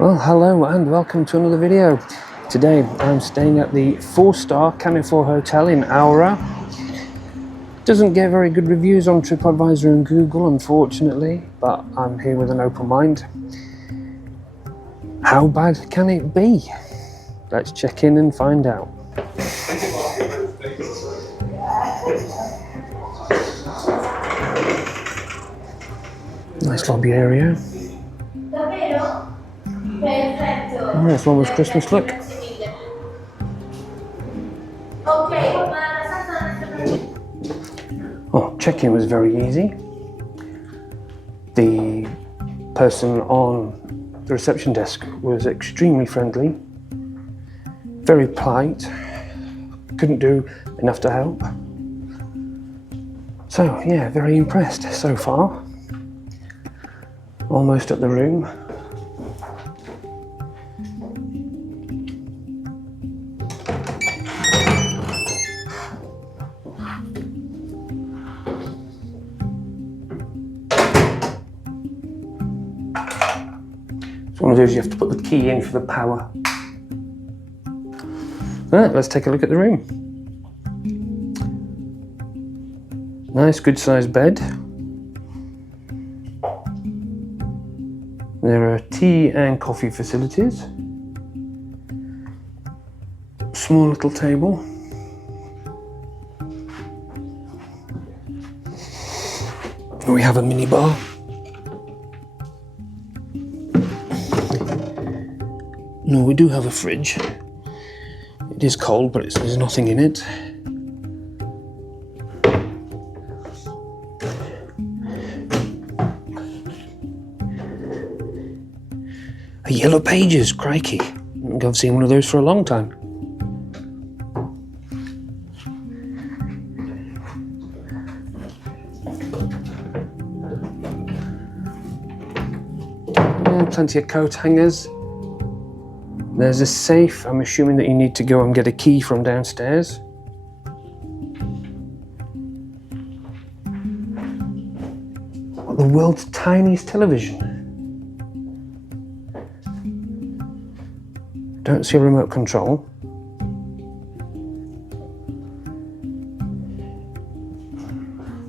Well, hello and welcome to another video. Today I'm staying at the 4-star Canifor Hotel in Aura. Doesn't get very good reviews on TripAdvisor and Google, unfortunately, but I'm here with an open mind. How bad can it be? Let's check in and find out. Nice lobby area. Oh, it's almost Christmas look. Oh, check-in was very easy. The person on the reception desk was extremely friendly, very polite, couldn't do enough to help. So yeah, very impressed so far. Almost at the room. One of those you have to put the key in for the power. Right, let's take a look at the room. Nice, good sized bed. There are tea and coffee facilities. Small little table. We have a mini bar. No, we do have a fridge. It is cold, but there's nothing in it. A Yellow Pages, crikey. I think I've seen one of those for a long time. And plenty of coat hangers. There's a safe. I'm assuming that you need to go and get a key from downstairs. The world's tiniest television. Don't see a remote control.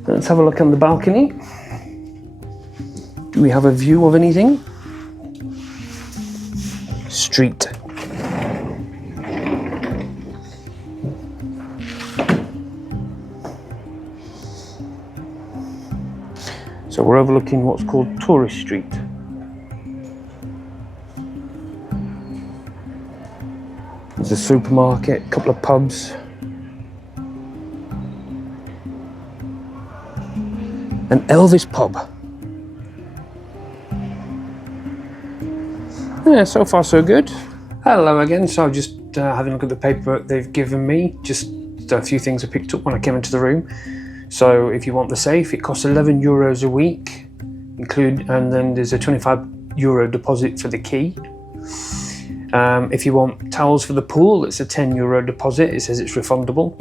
Let's have a look on the balcony. Do we have a view of anything? Street. So we're overlooking what's called Tourist Street. There's a supermarket, a couple of pubs. An Elvis pub. Yeah, so far so good. Hello again, so I'm just having a look at the paperwork they've given me. Just a few things I picked up when I came into the room. So if you want the safe, it costs €11 a week, and then there's a €25 deposit for the key. If you want towels for the pool, it's a €10 deposit. It says it's refundable.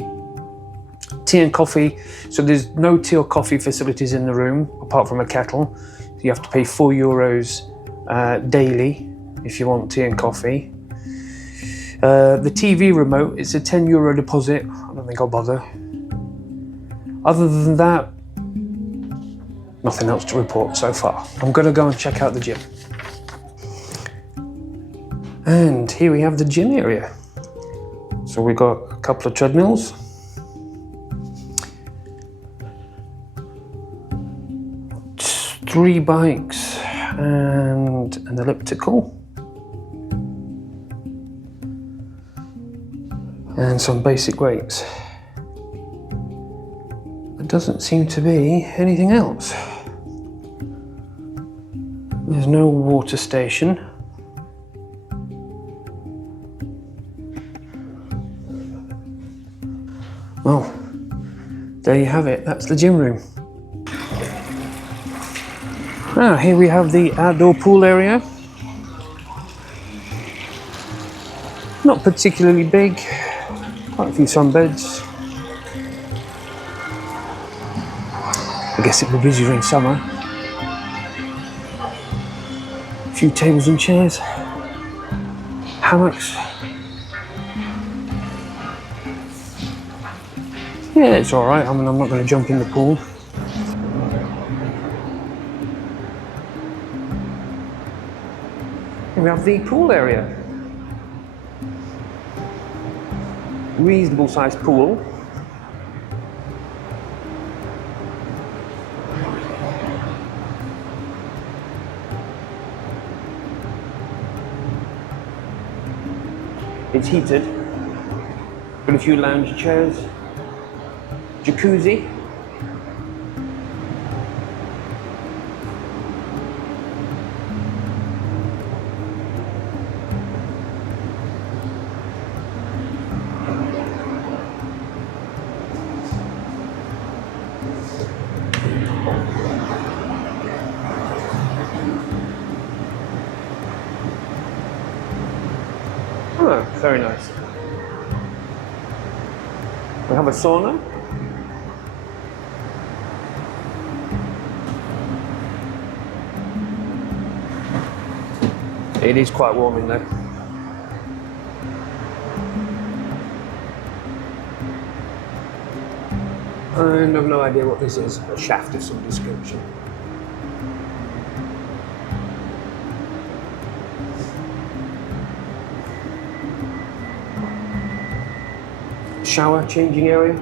Tea and coffee, so there's no tea or coffee facilities in the room apart from a kettle. You have to pay €4 daily if you want tea and coffee. The TV remote, it's a €10 deposit. I don't think I'll bother. Other than that, nothing else to report so far. I'm going to go and check out the gym. And here we have the gym area. So we've got a couple of treadmills. Three bikes and an elliptical. And some basic weights. There doesn't seem to be anything else. There's no water station. Well, there you have it. That's the gym room. Now, here we have the outdoor pool area. Not particularly big. Quite a few sunbeds. I guess it'll be busier in summer. A few tables and chairs. hammocks. Yeah, it's all right. I mean, I'm not going to jump in the pool. We have the pool area. Reasonable sized pool. It's heated. Got a few lounge chairs. Jacuzzi. Oh, very nice. We have a sauna. It is quite warm in there. I have no idea what this is. A shaft of some description. Shower, changing area.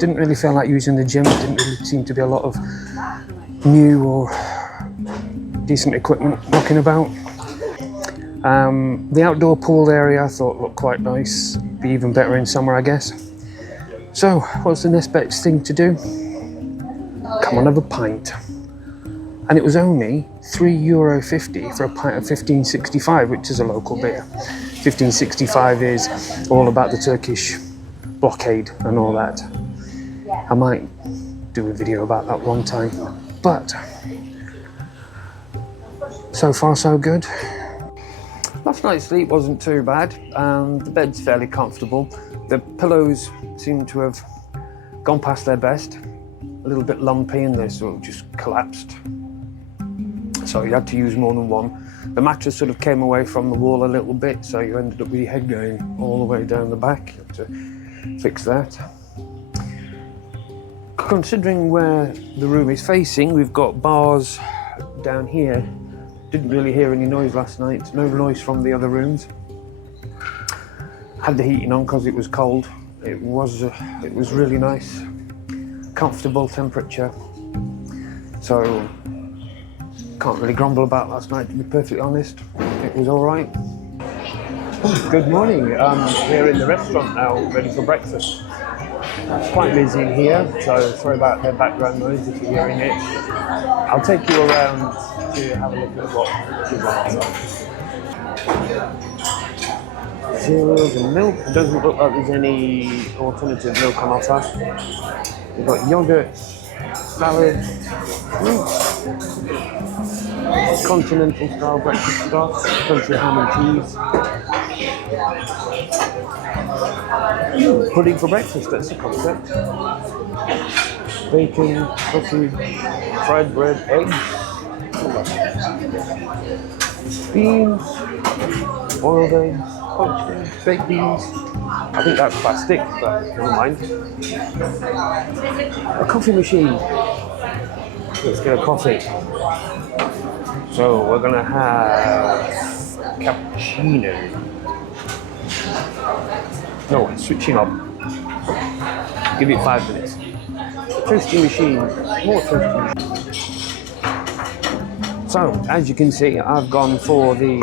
Didn't really feel like using the gym. Didn't really seem to be a lot of new or decent equipment knocking about. The outdoor pool area I thought looked quite nice. Be even better in summer, I guess. So, what's the next best thing to do? Come on, have a pint. And it was only €3.50 for a pint of 1565, which is a local beer. 1565 is all about the Turkish blockade and all that. I might do a video about that one time, but so far so good. Last night's sleep wasn't too bad. The bed's fairly comfortable. The pillows seem to have gone past their best. A little bit lumpy and they sort of just collapsed. So you had to use more than one. The mattress sort of came away from the wall a little bit, so you ended up with your head going all the way down the back. You had to fix that. Considering where the room is facing, we've got bars down here. Didn't really hear any noise last night. No noise from the other rooms. Had the heating on because it was cold. It was really nice, comfortable temperature. So can't really grumble about last night, to be perfectly honest. It was all right. Good morning. We're in the restaurant now, ready for breakfast. It's quite busy in here, so sorry about the background noise if you're hearing it. I'll take you around to have a look at what is on offer. Cereals and milk. It doesn't look like there's any alternative milk on offer. We've got yogurt, salad, continental style breakfast stuff, country ham and cheese. Pudding for breakfast, that's the concept. Bacon, sausage, fried bread, eggs, beans, boiled eggs, poached eggs, baked beans. I think that's plastic, but never mind. A coffee machine. Let's get a coffee. So we're gonna have cappuccino. No, it's switching up. Give it 5 minutes. Toasting machine, more toasting machine. So, as you can see, I've gone for the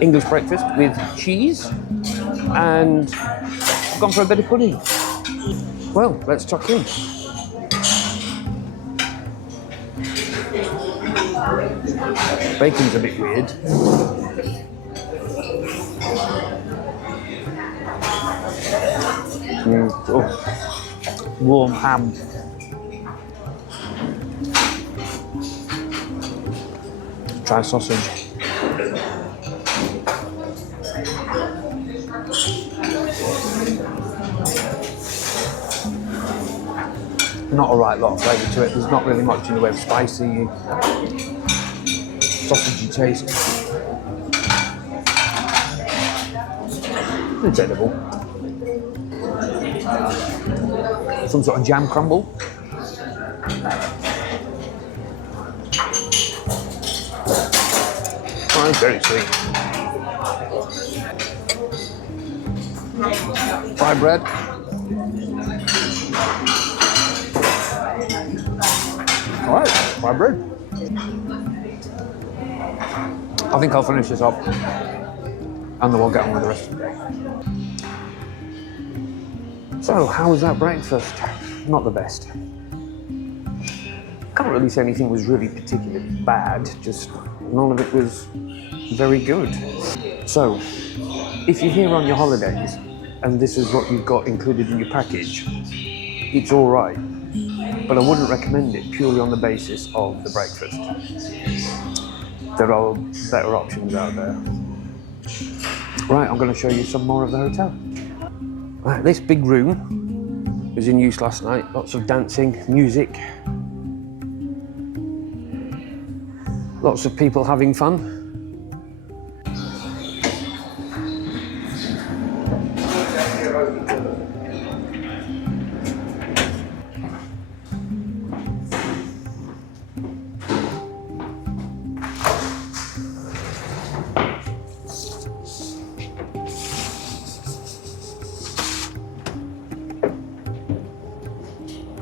English breakfast with cheese, and I've gone for a bit of pudding. Well, let's tuck in. Bacon's a bit weird. Oh, warm ham. Try sausage. not a right lot of flavour to it. There's not really much in the way of spicy, sausagey taste. It's edible. Some sort of jam crumble. Oh, it's very sweet. Fried bread. Alright, fried bread. I think I'll finish this up and then we'll get on with the rest of the day. So, how was that breakfast? Not the best. Can't really say anything was really particularly bad, just none of it was very good. So, if you're here on your holidays and this is what you've got included in your package, it's all right, but I wouldn't recommend it purely on the basis of the breakfast. There are better options out there. Right, I'm going to show you some more of the hotel. Right, this big room was in use last night. Lots of dancing, music, lots of people having fun.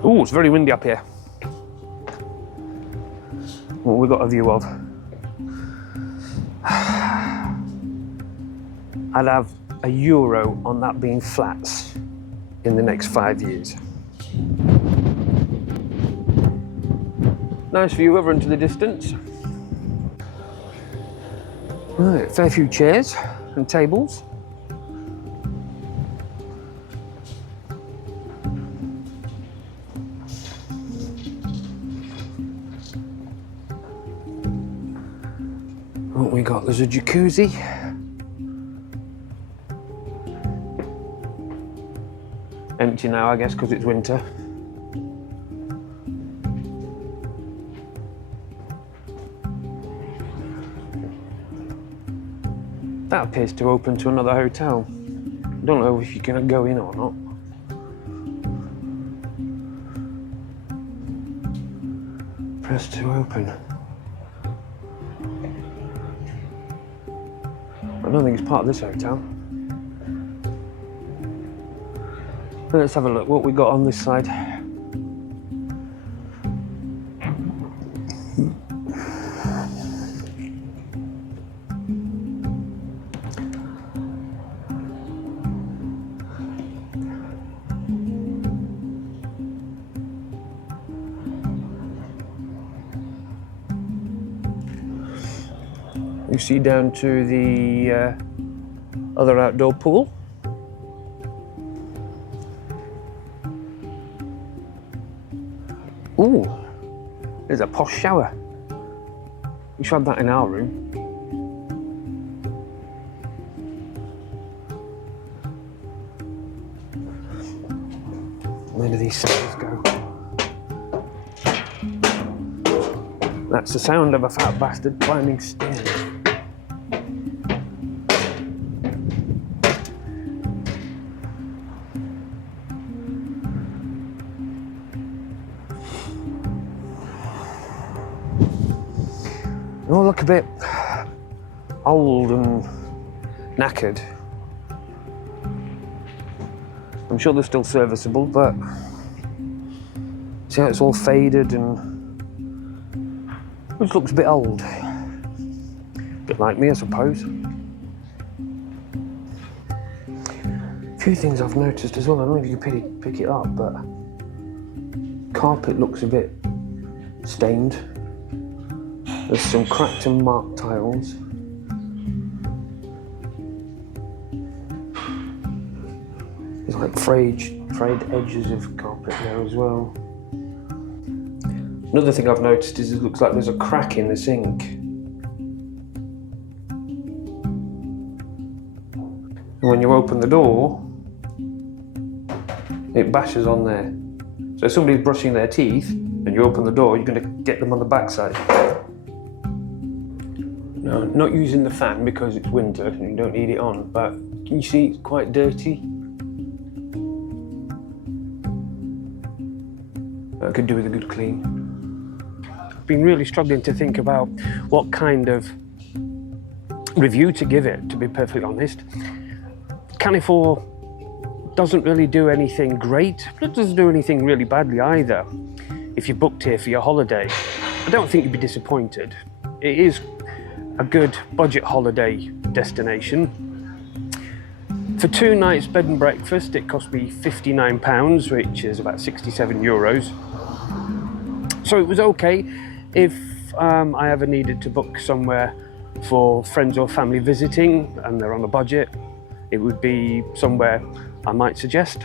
Oh, it's very windy up here. What we've got a view of. I'd have €1 on that being flats in the next 5 years. Nice view over into the distance. Right, fair few chairs and tables. What we got? There's a jacuzzi. Empty now, I guess, because it's winter. That appears to open to another hotel. I don't know if you can go in or not. Press to open. I don't think it's part of this hotel. Let's have a look what we got on this side. You see down to the other outdoor pool. Ooh, there's a posh shower. We should have that in our room. Where do these stairs go? That's the sound of a fat bastard climbing stairs. They all look a bit old and knackered. I'm sure they're still serviceable, but see how it's all faded and which looks a bit old. A bit like me, I suppose. A few things I've noticed as well, I don't know if you can pick it up, but carpet looks a bit stained. There's some cracked and marked tiles. There's like frayed edges of carpet there as well. Another thing I've noticed is it looks like there's a crack in the sink. And when you open the door, it bashes on there. So if somebody's brushing their teeth and you open the door, you're going to get them on the backside. No, not using the fan because it's winter and you don't need it on, but can you see it's quite dirty? I could do with a good clean. I've been really struggling to think about what kind of review to give it, to be perfectly honest. Canifor doesn't really do anything great, but it doesn't do anything really badly either. If you booked here for your holiday, I don't think you'd be disappointed. It is a good budget holiday destination. For 2 nights bed and breakfast, it cost me £59, which is about 67 euros. So it was okay. If I ever needed to book somewhere for friends or family visiting and they're on a budget, it would be somewhere I might suggest.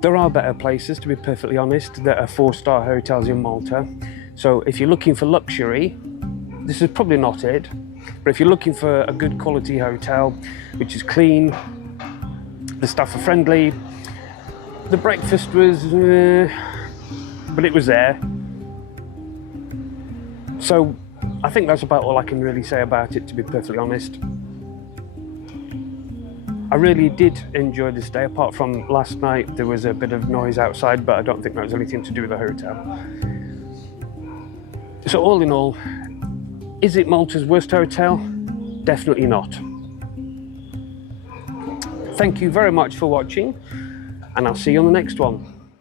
There are better places, to be perfectly honest, that are 4-star hotels in Malta. So if you're looking for luxury, this is probably not it. But if you're looking for a good quality hotel, which is clean, the staff are friendly, the breakfast was, but it was there. So I think that's about all I can really say about it, to be perfectly honest. I really did enjoy this day. Apart from last night, there was a bit of noise outside, but I don't think that was anything to do with the hotel. So all in all, is it Malta's worst hotel? Definitely not. Thank you very much for watching, and I'll see you on the next one.